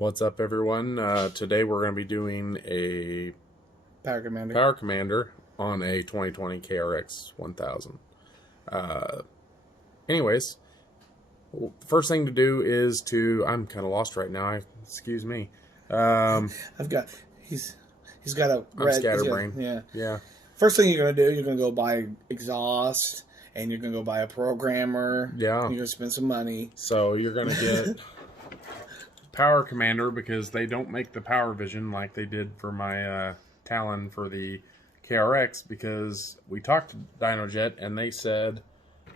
What's up, everyone? Today we're going to be doing a Power Commander. Power Commander on a 2020 KRX 1000. Anyways, the first thing to do is I'm kind of lost right now. Excuse me. He's got a red. I'm scatterbrained. Yeah. First thing you're gonna do, you're gonna go buy exhaust, and you're gonna go buy a programmer. Yeah. You're gonna spend some money. So you're gonna get Power Commander because they don't make the Power Vision like they did for my Talon for the KRX, because we talked to DynoJet and they said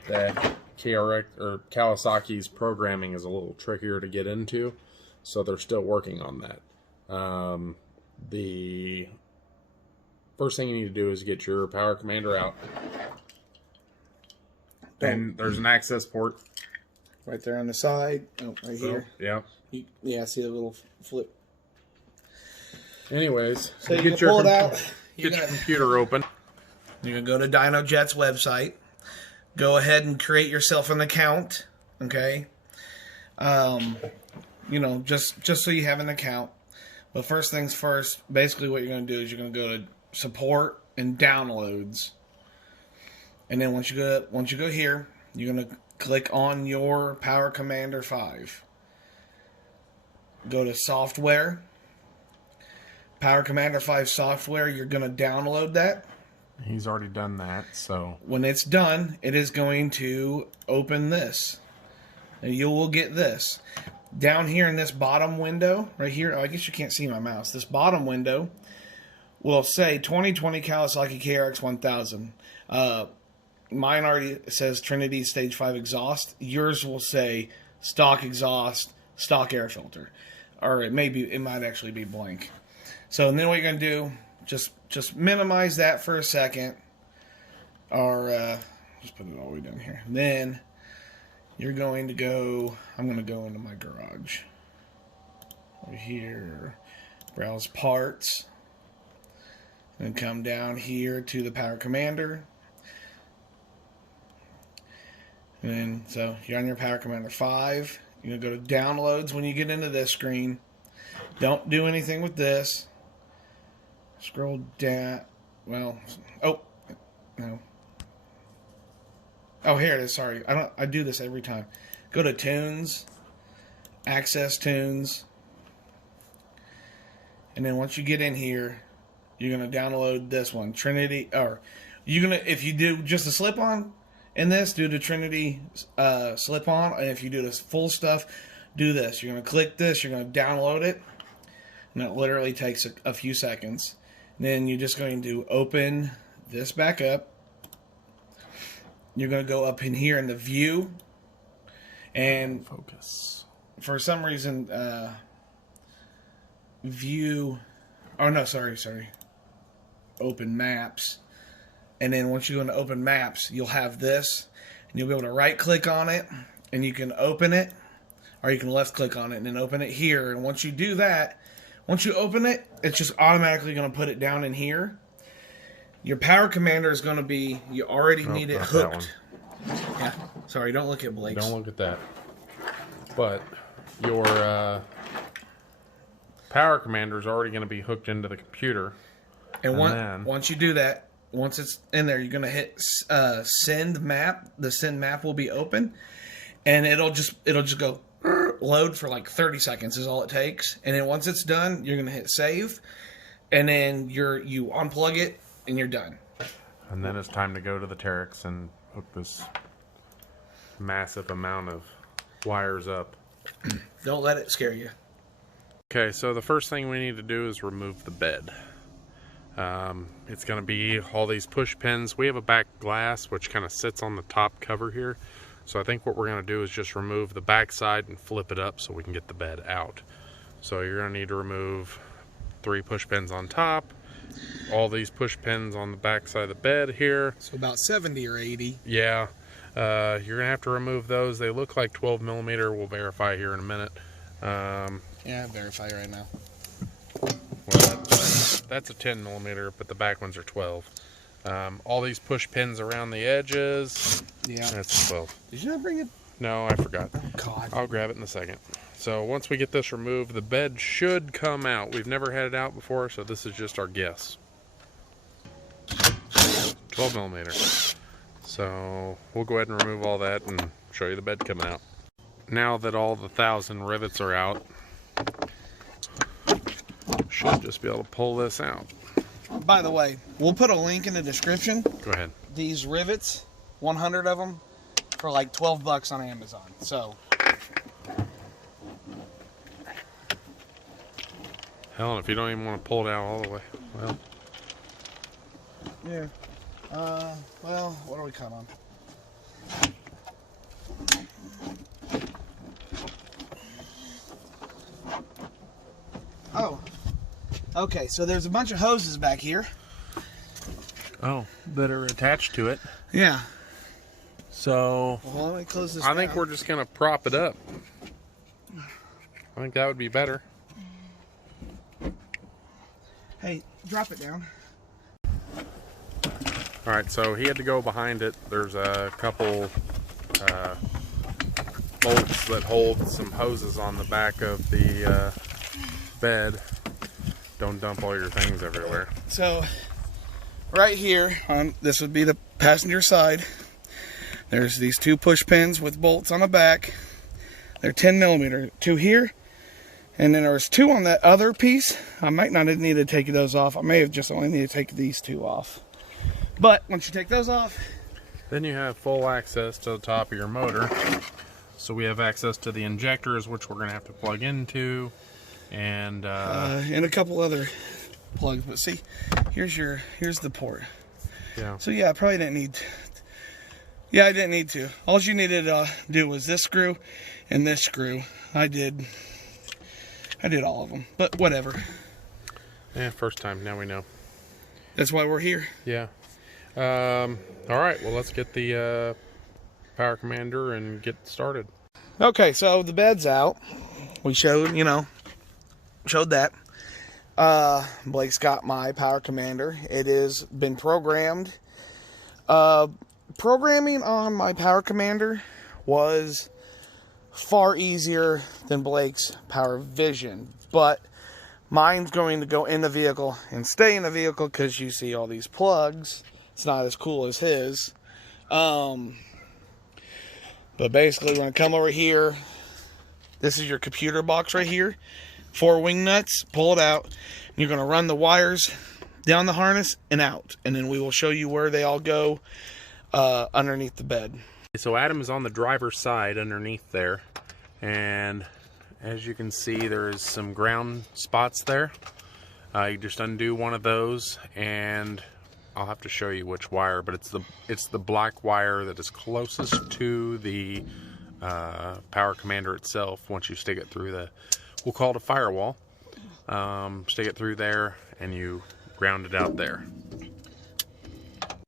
that KRX or Kawasaki's programming is a little trickier to get into, so they're still working on that. The first thing you need to do is get your Power Commander out. And there's an access port right there on the side. Oh, right here. Yeah. Yeah, see the little flip. Anyways, so you pull it out. Get your computer open. You're going to go to DynoJet's website. Go ahead and create yourself an account. Okay. Just so you have an account. But first things first, basically what you're going to do is you're going to go to support and downloads. And then once you go here, you're going to click on your Power Commander 5. Go to software. Power Commander 5 software, you're going to download that. He's already done that, so when it's done, it is going to open this. And you will get this. Down here in this bottom window, right here, I guess you can't see my mouse. This bottom window will say 2020 Kawasaki KRX 1000. Mine already says Trinity Stage 5 exhaust. Yours will say stock exhaust, stock air filter. Or it might actually be blank. So and then what you're going to do, just minimize that for a second. Or just put it all the way down here. Then you're going to go, I'm going to go into my garage. Over here, browse parts. And come down here to the Power Commander. And then, so you're on your Power Commander 5. You're going to go to downloads when you get into this screen. Don't do anything with this. Scroll down. Well, oh, no. Oh, here it is. Sorry. I do this every time. Go to Tunes. Access Tunes. And then once you get in here, you're going to download this one. Trinity, or you're going to, if you do just a slip-on in this, do the Trinity slip-on. And if you do this full stuff, do this. You're going to click this. You're going to download it. And it literally takes a few seconds. And then you're just going to open this back up. You're going to go up in here in the view. And focus. For some reason, view. Oh, no, sorry. Open maps. And then once you go into open maps, you'll have this. And you'll be able to right click on it. And you can open it. Or you can left click on it and then open it here. And once you do that, once you open it, it's just automatically going to put it down in here. Your Power Commander is going to be, you already need it hooked. Yeah, sorry, don't look at Blake's. Don't look at that. But your Power Commander is already going to be hooked into the computer. And once you do that, once it's in there, you're going to hit send map. The send map will be open, and it'll just go load for like 30 seconds is all it takes. And then once it's done, you're going to hit save, and then you unplug it and you're done. And then it's time to go to the Terex and hook this massive amount of wires up. Don't let it scare you. Okay, so the first thing we need to do is remove the bed. It's going to be all these push pins. We have a back glass which kind of sits on the top cover here. So I think what we're going to do is just remove the back side and flip it up so we can get the bed out. So you're going to need to remove 3 push pins on top, all these push pins on the back side of the bed here. So about 70 or 80. Yeah. You're going to have to remove those. They look like 12 millimeter. We'll verify here in a minute. Yeah, verify right now. Well, that's a 10 millimeter, but the back ones are 12. All these push pins around the edges. Yeah. That's 12. Did you not bring it? No, I forgot. Oh, God. I'll grab it in a second. so once we get this removed, the bed should come out. We've never had it out before, so this is just our guess. 12 millimeter. So we'll go ahead and remove all that and show you the bed coming out. Now that all the 1,000 rivets are out, should just be able to pull this out. By the way, we'll put a link in the description. Go ahead. These rivets, 100 of them, for like 12 bucks on Amazon. So, Hell, if you don't even want to pull it out all the way, well. yeah. Well, what do we cut on? Oh. Okay, so there's a bunch of hoses back here. Oh, that are attached to it. Yeah. So, Well, let me close this I think down. we're just going to prop it up. I think that would be better. Hey, drop it down. Alright, so he had to go behind it. There's a couple bolts that hold some hoses on the back of the bed. Don't dump all your things everywhere. So, right here, this would be the passenger side. There's these two push pins with bolts on the back. They're 10 millimeter. Two here, and then there's two on that other piece. I might not need to take those off. I may have just only need to take these two off. But once you take those off, then you have full access to the top of your motor. So we have access to the injectors, which we're going to have to plug into, and a couple other plugs. But see, here's the port. yeah. So yeah, I probably didn't need. Yeah, I didn't need to. All you needed to do was this screw and this screw. I did all of them, but whatever. Yeah, first time. Now we know. That's why we're here. Yeah. All right. Well, let's get the Power Commander and get started. Okay, so the bed's out. We showed that. Blake's got my Power Commander. It has been programmed. Programming on my Power Commander was far easier than Blake's Power Vision, but mine's going to go in the vehicle and stay in the vehicle because you see all these plugs. It's not as cool as his. But basically, we're going to come over here. This is your computer box right here. 4 wing nuts. Pull it out. And you're going to run the wires down the harness and out. And then we will show you where they all go underneath the bed. So Adam is on the driver's side underneath there. And as you can see, there's some ground spots there. You just undo one of those, and I'll have to show you which wire, but it's the black wire that is closest to the Power Commander itself. Once you stick it through we'll call it a firewall, stick it through there, and you ground it out there.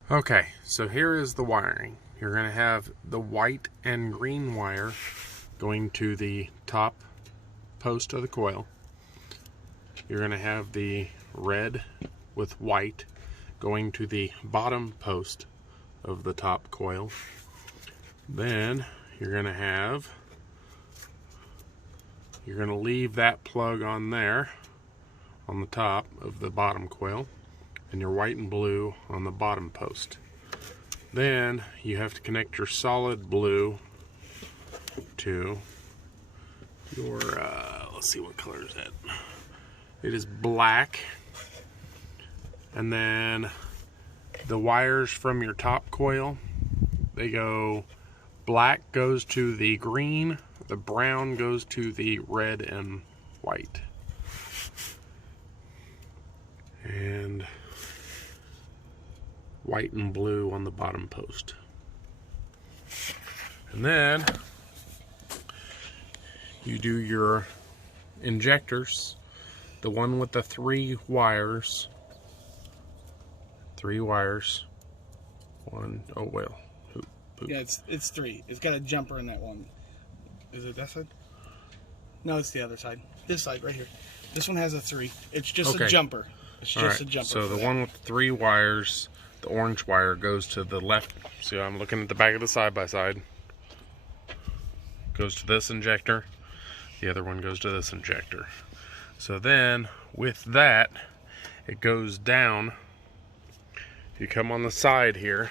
Okay, so here is the wiring. You're going to have the white and green wire going to the top post of the coil. You're going to have the red with white going to the bottom post of the top coil. Then you're going to leave that plug on there on the top of the bottom coil, and your white and blue on the bottom post. Then you have to connect your solid blue to your let's see, what color is that? It is black. And then the wires from your top coil, they go, black goes to the green, the brown goes to the red and white. And white and blue on the bottom post. And then you do your injectors, the one with the 3 wires. 3 wires. One, oh well. Poop. Yeah, it's 3. It's got a jumper in that one. Is it that side? No, it's the other side. This side right here. This one has a 3. It's just a jumper. It's just a jumper. So the one with the 3 wires, the orange wire goes to the left. See, I'm looking at the back of the side-by-side. Goes to this injector. The other one goes to this injector. So then with that, it goes down. You come on the side here,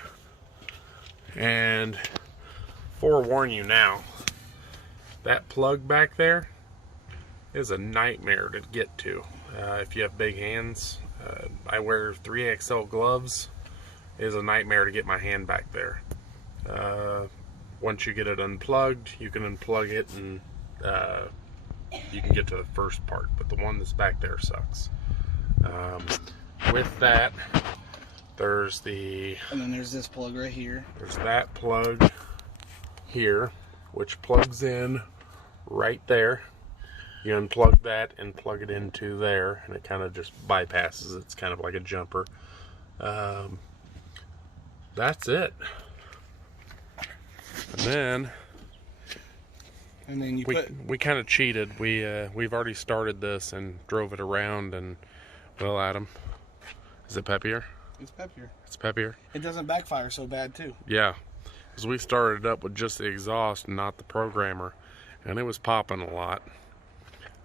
and forewarn you now, that plug back there is a nightmare to get to. If you have big hands, I wear 3XL gloves. It is a nightmare to get my hand back there. Once you get it unplugged, you can unplug it and you can get to the first part, but the one that's back there sucks. With that, there's the... And then there's this plug right here. There's that plug here, which plugs in right there. You unplug that and plug it into there, and it kind of just bypasses. It's kind of like a jumper. That's it. And then you we kind of cheated. We've already started this and drove it around, and well, Adam, is it peppier? It's peppier. It's peppier. It doesn't backfire so bad too. Yeah, because we started it up with just the exhaust and not the programmer, and it was popping a lot.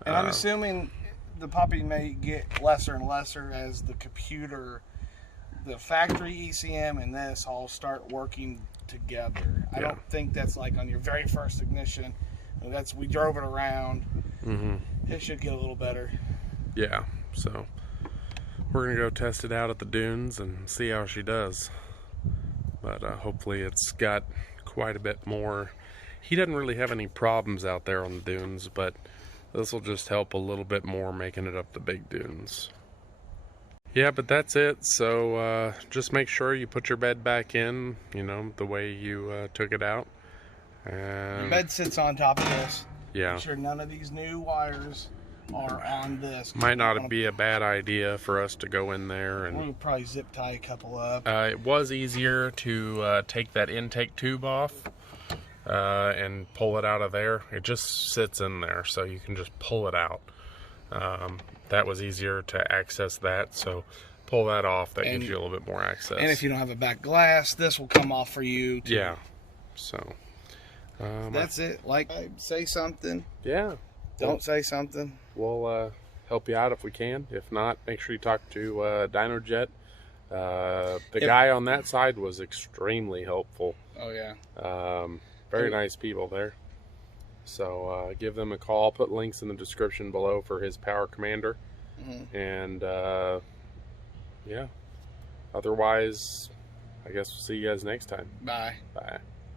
And I'm assuming the popping may get lesser and lesser as the computer, the factory ECM and this all start working together. Yeah. I don't think that's like on your very first ignition. We drove it around. It should get a little better. Yeah, so we're gonna go test it out at the dunes and see how she does. But hopefully it's got quite a bit more. He doesn't really have any problems out there on the dunes, but this will just help a little bit more making it up the big dunes. Yeah, but that's it. So just make sure you put your bed back in, you know, the way you took it out. And the bed sits on top of this. Yeah. Make sure none of these new wires are on this. Might not be a bad idea for us to go in there, and we'll probably zip tie a couple up. It was easier to take that intake tube off and pull it out of there. It just sits in there, so you can just pull it out. That was easier to access that, so pull that off. That gives you a little bit more access. And if you don't have a back glass, this will come off for you too. Yeah, so that's it. Like, say something. Yeah. Don't say something. We'll help you out if we can. If not, make sure you talk to DynoJet. The guy on that side was extremely helpful. Oh yeah. Very nice people there. So give them a call. I'll put links in the description below for his Power Commander. And yeah. Otherwise, I guess we'll see you guys next time. Bye. Bye.